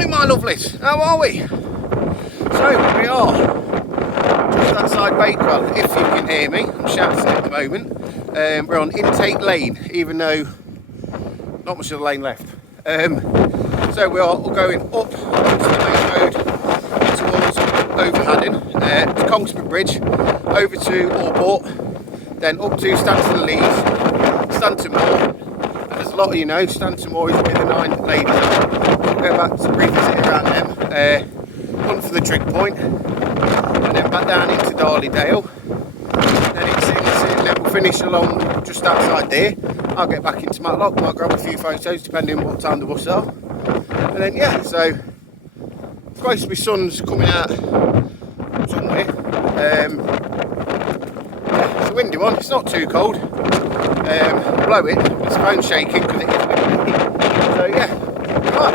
Morning, my lovelies. How are we? So we are just outside Bakewell. If you can hear me, I'm shouting at the moment. We're on Intake Lane, even though not much of the lane left. So we are going up to the main road towards Overhaddon, to Congsborough Bridge, over to Allport, then up to Stanton Moor. As a lot of you know, Stanton Moor is where the 9 ladies are. We'll go back to revisit around them, hunt for the trig point, and then back down into Darlydale. Then we'll finish along just outside there. I'll get back into Matlock, might grab a few photos depending on what time the bus are. And then yeah, so it's supposed to be sun's coming out somewhere. It's a windy one, it's not too cold. Blow it, it's phone shaking because it is windy. So yeah, right.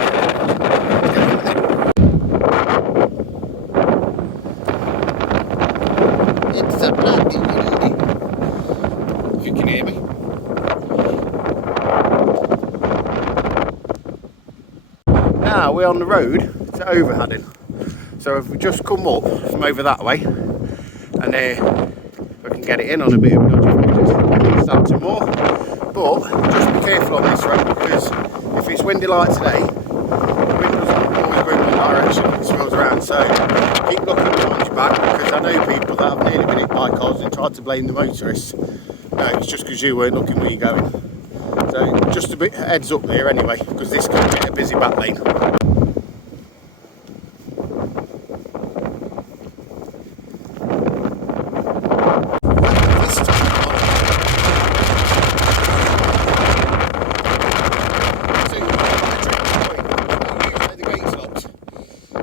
It's a bloody windy. If you can hear me. Now we're on the road to Overhaddon. So if we just come up from over that way, and we can get it in on a bit of dodgy Stanton Moor. But just be careful on this road, because if it's windy like today, the wind doesn't always go in one direction, it swirls around. So keep looking behind your back, because I know people that have nearly been hit by cars and tried to blame the motorists. No, it's just because you weren't looking where you're going. So just a bit heads up there anyway, because this can be a busy back lane.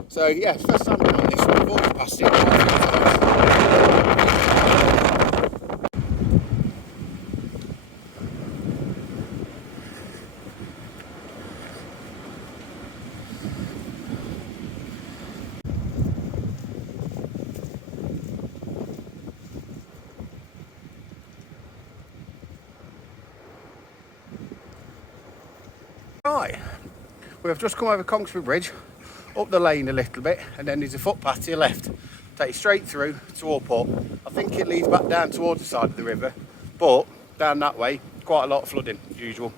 So yeah, first time I'm on this one, I've always passed it quite a few times. Right, we have just come over Congsborough Bridge, up the lane a little bit, and then there's a footpath to your left. Take you straight through to Allport. I think it leads back down towards the side of the river, but down that way, quite a lot of flooding, as usual.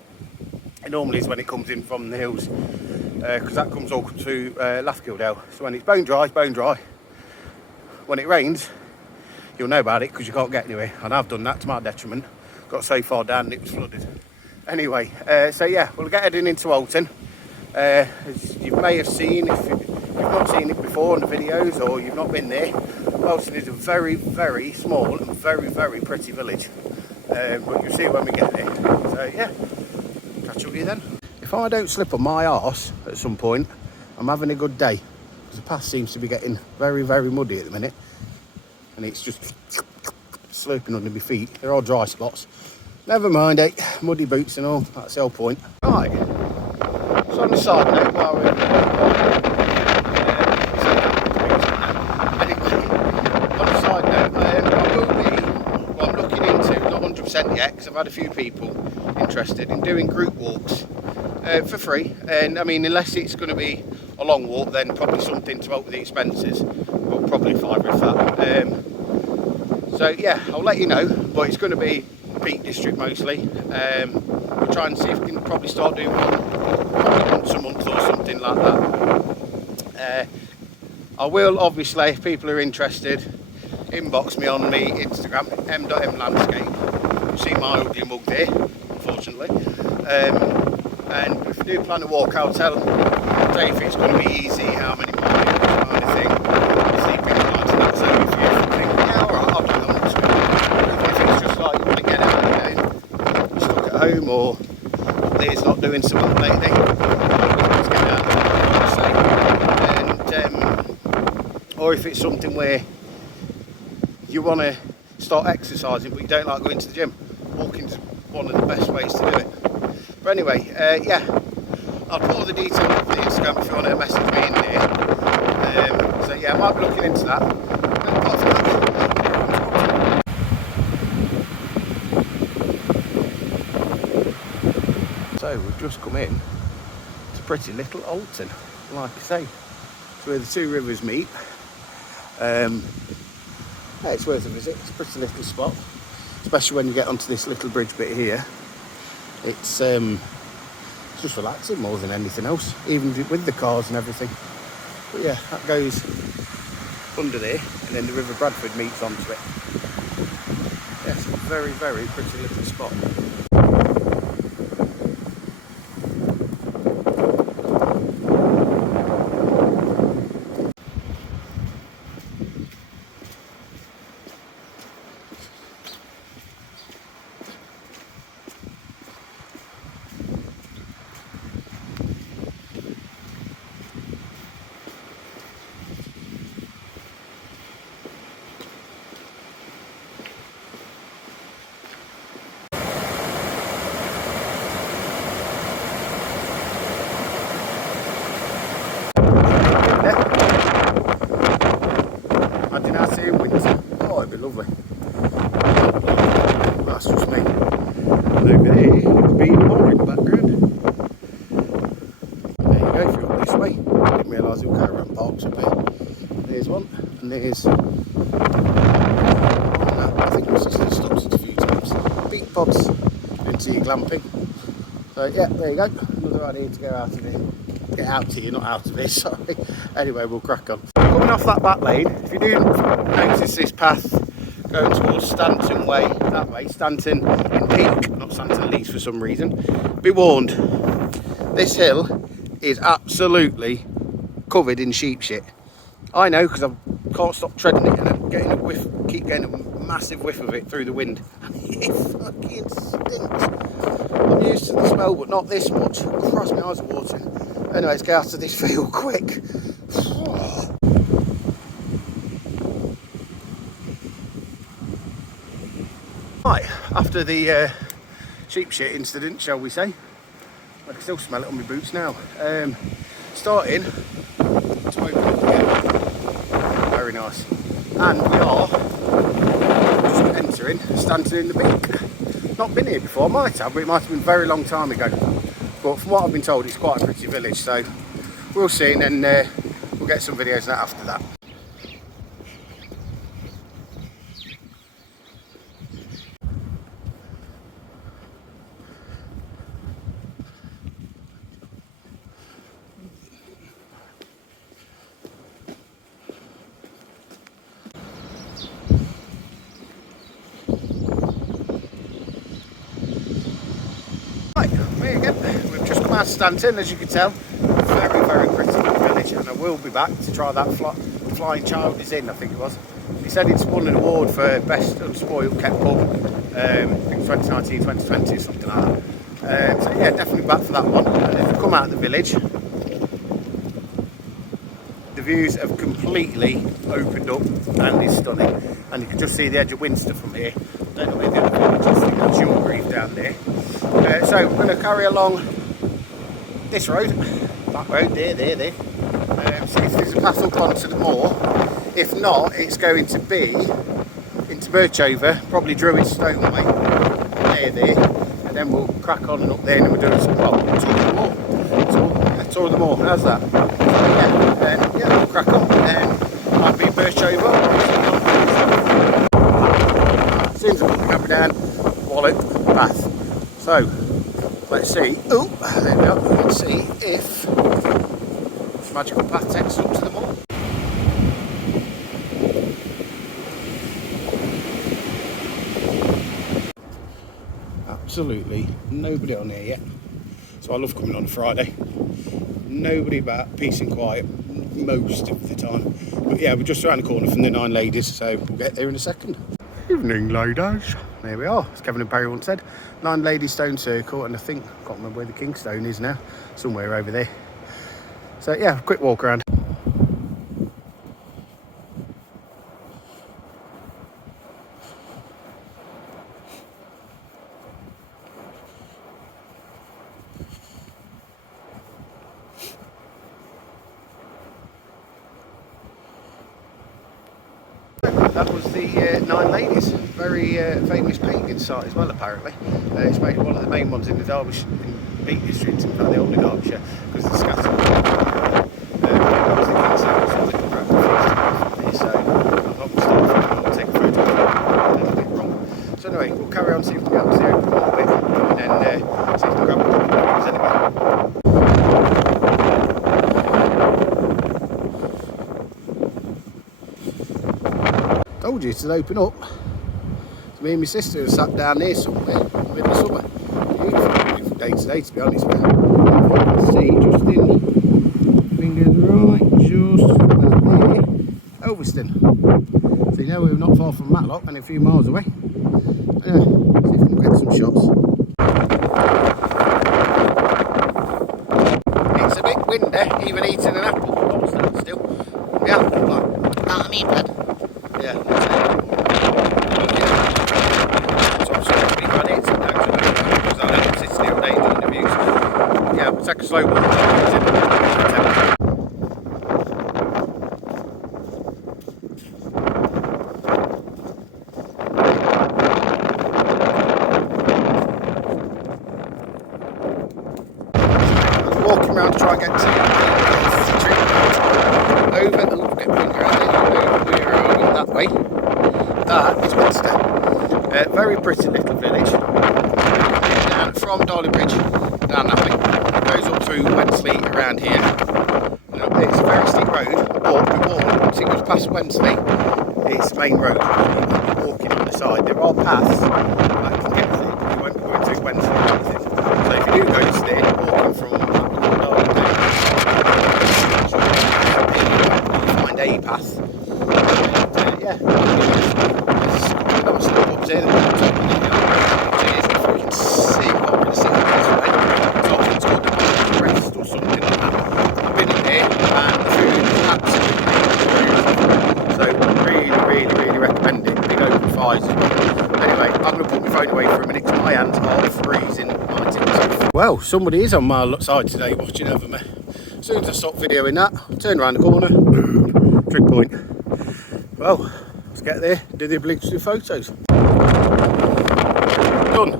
It normally is when it comes in from the hills, because that comes all to Lathkildale. So when it's bone dry, it's bone dry. When it rains, you'll know about it because you can't get anywhere. And I've done that to my detriment. Got so far down and it was flooded. Anyway, so yeah, we'll get heading into Alton. As you may have seen, if you've not seen it before in the videos or you've not been there, Alton is a very, very small and very, very pretty village. But you'll see when we get there. So yeah, catch up with you then. If I don't slip on my arse at some point, I'm having a good day. Because the path seems to be getting very, very muddy at the minute. And it's just slurping under my feet. They're all dry spots. Never mind, muddy boots and all, that's the whole point. Right, so on the side note, while we're anyway, on the side note, I'm looking into, not 100% yet, because I've had a few people interested in doing group walks for free. And I mean, unless it's going to be a long walk, then probably something to help with the expenses, but probably fibre if that. So yeah, I'll let you know, but it's going to be Peak District mostly. We'll try and see if we can probably start doing one once a month or something like that. I will obviously, if people are interested, inbox me on me Instagram, m.mlandscape. You see my ugly mug there, unfortunately. And if I do plan a walk, I'll tell if it's going to be easy, how many miles, kind of thing. Sleeping nights and that, so if you think, yeah, alright, I'll do that once a week. If it's just like you want to get out and you're stuck at home, or there's not doing something lately, let's get out there, and or if it's something where you want to start exercising but you don't like going to the gym, walking's one of the best ways to do it. But anyway, yeah, I'll put all the details up on the Instagram if you want to message me in there. So yeah, I might be looking into that. And apart from that, so we've just come in to pretty little Alton. like I say, it's where the two rivers meet. Yeah, it's worth a visit. It's a pretty little spot, especially when you get onto this little bridge bit here. It's just relaxing more than anything else, even with the cars and everything. But yeah, that goes under there, and then the River Bradford meets onto it. Yes, a very, very pretty little spot. Imagine out here in winter. Oh, it'd be lovely. That's just me. And over there, it'd be more in the background. There you go, if you're up this way. Didn't realise there were caravan parks up here. There's one, and there's I think we've just stopped it a few times. Beat pods into your glamping. So yeah, there you go. Another idea to go out of here. Get out here, not out of here, sorry. Anyway, we'll crack on. Coming off that back lane, if you do notice this path going towards Stanton Way, that way, Stanton in Peak, not Stanton Leeds for some reason, be warned, this hill is absolutely covered in sheep shit. I know, because I can't stop treading it and I'm getting a whiff, keep getting a massive whiff of it through the wind. It fucking stinks. I'm used to the smell, but not this much. Cross, my eyes are watering. Anyway, let's get out of this field quick. Right, after the sheep shit incident, shall we say, I can still smell it on my boots now. Starting to open up again. Very nice. And we are just entering Stanton in the Peak. Not been here before, I might have, but it might have been a very long time ago. But from what I've been told, it's quite a pretty village, so we'll see, and then we'll get some videos of that after that. We've just come out of Stanton, as you can tell. Very, very pretty village, and I will be back to try that Flying Child is In, I think it was. He said it's won an award for Best Unspoiled Kept Pub, I think 2019, 2020, something like that. So yeah, definitely back for that one. And if you come out of the village, the views have completely opened up and is stunning. And you can just see the edge of Winster from here. Don't know where the other village is, I think that's Yorkreeve down there. So we're going to carry along this road, that road, there. See if there's a path up onto the moor. If not, it's going to be into Birchover, probably Druid Stone Way, there, and then we'll crack on and up there, and we're doing some, well, tour of the moor. Tour of the moor, how's that? So yeah, we'll crack on. Might be Birchover. Seems like we're coming down Wallet path. So, let's see. Oh, there we go. Let's see if magical path takes us up to the moor. Absolutely nobody on here yet. So I love coming on a Friday. Nobody about, peace and quiet most of the time. But yeah, we're just around the corner from the Nine Ladies, so we'll get there in a second. Evening, ladies. There we are, as Kevin and Barry once said. Nine Ladies Stone Circle, and I think, I can't remember where the Kingstone is now, somewhere over there. So yeah, quick walk around. That was the Nine Ladies, very famous pagan site as well, apparently. It's made one of the main ones in the Derbyshire, in Peak District, in fact the whole of Derbyshire, because of the scattered. it'll open up. So me and my sister have sat down there somewhere in the middle of summer. Beautiful day today, to be honest. But you can see just in fingers right, just about there, Overston. So you know we're not far from Matlock and a few miles away. Anyway, see if we can get some shots. It's a bit windy, even eating an apple. I'm standing still. Yeah, like, I mean, Dad. Yeah. So I'm sorry, pretty bad it down to the because I don't sit still all day doing the views. Yeah, we'll take a slow one. Walking around to try and get to over a little bit around there, that way. That is Winster. Very pretty little village. Down from Darley Bridge, down that way. Goes up through Wensley around here. It's a very steep road, but once it goes past Wensley, it's main road. You're walking on the side. There are paths that can get through, but you won't be going through Wensley or anything. So if you do go to stay, walking from a path. Yeah, there's lots of up there that if we can see what we're going to see this way, it's often called the rest or something like that. I've been in there and the food is absolutely so really recommend it. Big open fires as well. Anyway, I'm going to put my phone away for a minute because my hands are freezing my tips. Well, somebody is on my side today watching over me. As soon as I stop videoing that, turn around the corner. Trig point. Well, let's get there, do the obligatory photos. Done.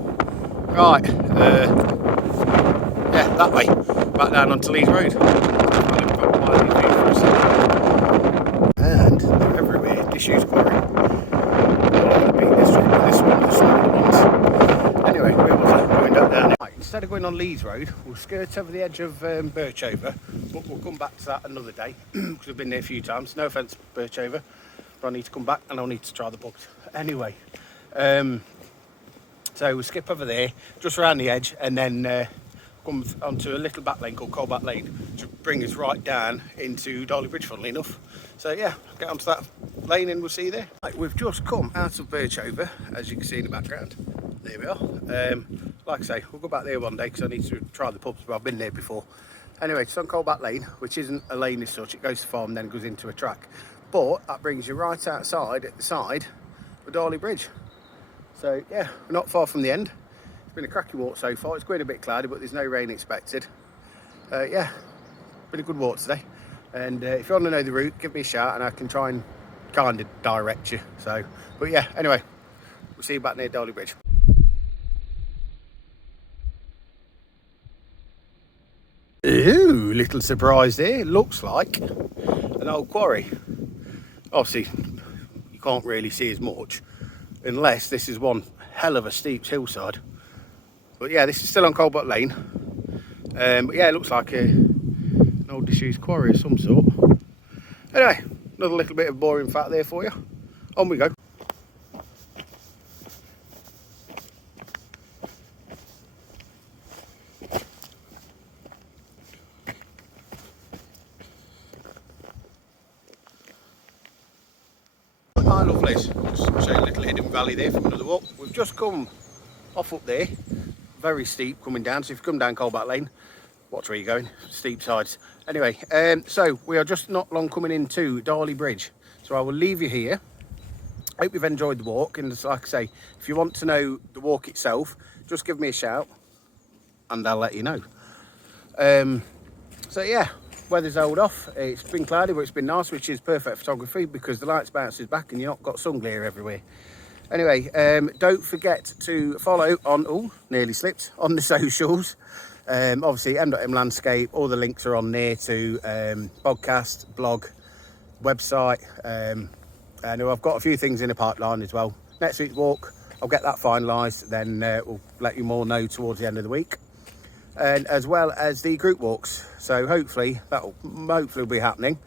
Right, yeah, that way, back down onto Leeds Road. And they're everywhere, disused quarry. This one, the smaller ones. Anyway, where was I? Going down there. Right, instead of going on Leeds Road, we'll skirt over the edge of Birchover, but we'll come back to that another day because we've been there a few times. No offence, Birchover, but I need to come back and I'll need to try the bugs. Anyway, so we'll skip over there, just around the edge, and then come onto a little back lane called Coalback Lane, which will bring us right down into Darley Bridge, funnily enough. So yeah, get onto that lane and we'll see you there. Right, we've just come out of Birchover, as you can see in the background. There we are. Like I say, we'll go back there one day because I need to try the pubs, but I've been there before. Anyway, it's on Coalback Lane, which isn't a lane as such. It goes to farm, then goes into a track. But that brings you right outside at the side of Darley Bridge. So yeah, we're not far from the end. It's been a cracking walk so far. It's going a bit cloudy, but there's no rain expected. Yeah, been a good walk today. And if you want to know the route, give me a shout and I can try and kind of direct you. So, but yeah, anyway, we'll see you back near Darley Bridge. Ooh, little surprise there. Looks like an old quarry. Obviously, you can't really see as much unless this is one hell of a steep hillside. But yeah, this is still on Coalback Lane. But yeah, it looks like an old disused quarry of some sort. Anyway, another little bit of boring fact there for you. On we go. Hi lovelies, just showing a little hidden valley there from another walk. We've just come off up there, very steep coming down, so if you come down Coalback Lane, watch where you're going, steep sides. Anyway, so we are just not long coming into Darley Bridge, so I will leave you here. Hope you've enjoyed the walk, and like I say, if you want to know the walk itself, just give me a shout and I'll let you know. So yeah, weather's held off. It's been cloudy, but it's been nice, which is perfect photography because the lights bounces back and you've not got sun glare everywhere. Anyway, don't forget to follow on, oh, nearly slipped, on the socials. Obviously, m.m landscape, all the links are on there to podcast, blog, website. And I've got a few things in the pipeline as well. Next week's walk, I'll get that finalised, then we'll let you more know towards the end of the week. And as well as the group walks, so hopefully that'll be happening.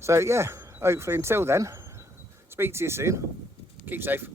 So yeah, hopefully until then, speak to you soon. Keep safe.